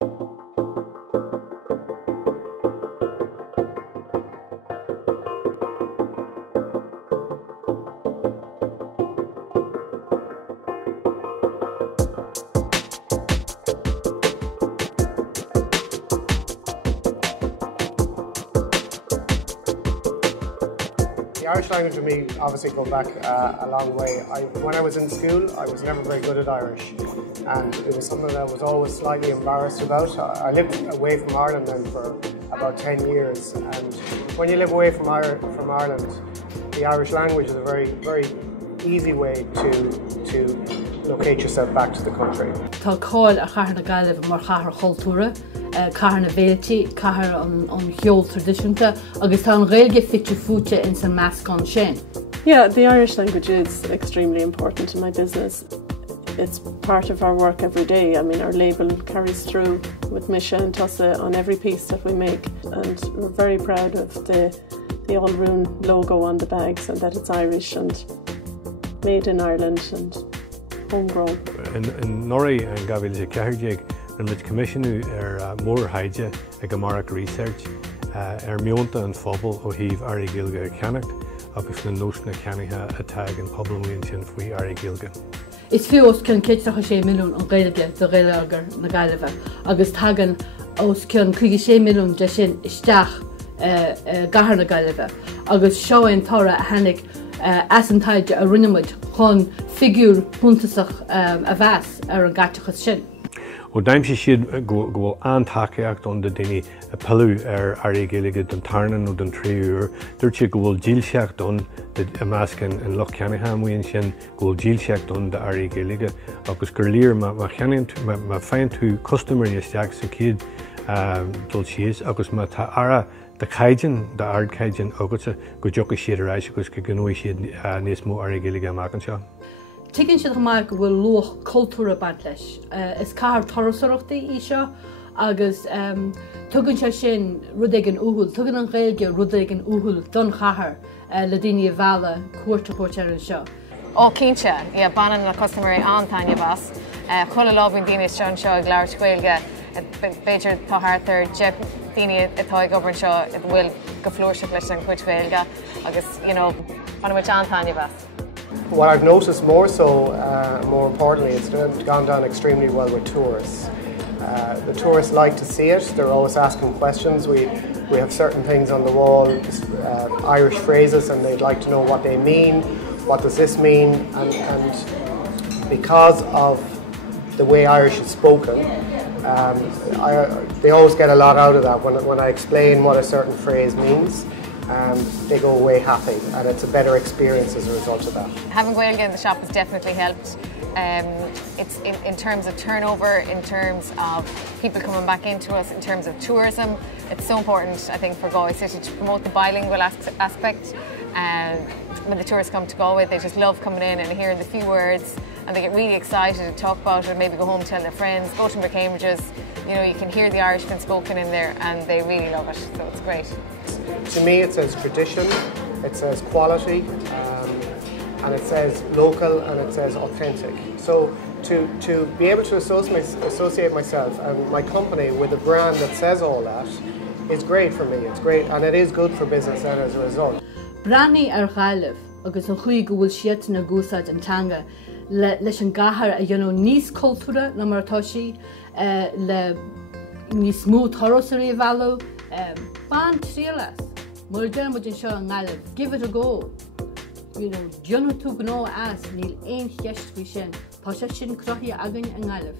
The Irish language with me obviously go back a long way. When I was in school, I was never very good at Irish, and it was something that I was always slightly embarrassed about. I lived away from Ireland then for about 10 years, and when you live away from Ireland, the Irish language is a very easy way to locate yourself back to the country. Tá cáil a chathair na Gaillimh mar chathair chultúra, chathair na bhéiltí, chathair an cheol tradiisiúnta, agus tá an ghéilleagar fitte fúte in san meascán sin. Yeah, the Irish language is extremely important in my business. It's part of our work every day. I mean, our label carries through with Misha and Tussa on every piece that we make, and we're very proud of the Allroon logo on the bags and that it's Irish and made in Ireland and homegrown. In Norrie and Gaillimh le Gaeilge, and the commission more haide ag amach research muintir and fáil ó híomh Ghaeilge ceannacht agus na nóisna ceannithe atá an poblamoíonn sin faoi Ghaeilge. Is fios cin 46 milliún an Ghaeilge de ghéilleagar na Gaillimh, agus tagan os cin 56 milliún de sin isteach gCathair na Gaillimh, agus seoin tora a hanig as an taide a rinnemuid chun figúr puntasach a bheas an gatachas sin. Ó daimse siad go bhfuil antacaíocht an de daoine a peilú Ghaeilge den tarnan nó den tríúr, dúirt siad go bhfuil díolseach don a meascán an loch ceannithe amhaoin sin go bhfuil díolseach don de Ghaeilge, agus gur líor má féin tú customarí isteach sa céad dul sios, agus má tá ara de caighdean de ardcaighdean agata go dteocha siad a ráis agus go gnóí siad níos mó Ghaeilge amach an seo. Tuigeann siad amach go bhfuil luach cultúra bad leis. Is chathair torasóireachtaí í seo, agus tugann sé sin rud ag an úthúil, tugann an Ghaeilge rud ag an úthúil don chathair le daoine a bheala cuairte ar an seo. Ó cínte, í banan na customary antainne bas, chula lábhainn daoine seo an seo ag leabhar Ghaeilge, beidir tá thart ar daoine atá ag obair seo bhfuil go flúirse leis an chuid Ghaeilge, agus, anamid antainne bas. What I've noticed more importantly, it's gone down extremely well with tourists. The tourists like to see it. They're always asking questions. We have certain things on the wall, Irish phrases, and they'd like to know what they mean. What does this mean? And because of the way Irish is spoken, they always get a lot out of that. When I explain what a certain phrase means, they go away happy, and it's a better experience as a result of that. Having Ghaeilge in the shop has definitely helped. It's in terms of turnover, in terms of people coming back into us, in terms of tourism. It's so important, I think, for Galway City to promote the bilingual aspect. When the tourists come to Galway, they just love coming in and hearing the few words, and they get really excited to talk about it, maybe go home tell their friends, go to Cambridges. You can hear the Irish being spoken in there, and they really love it, so it's great. To me, it says tradition, it says quality, and it says local, and it says authentic. So to be able to associate myself and my company with a brand that says all that is great for me. It's great, and it is good for business then as a result. Brani Ghaillimh agus an chuí go bhfuil siad na gúsáid antanga leis an gCathair a dhéanamh níos cultúra na martá sí, le níos mó torasóirí a bhealú, ban tríalas. Mar déanamh seo an Ghaillimh, give it a go. Dionú tú gnó as níl aon cheist faoi sin, tá sé sin crothaí agan an Ghaillimh.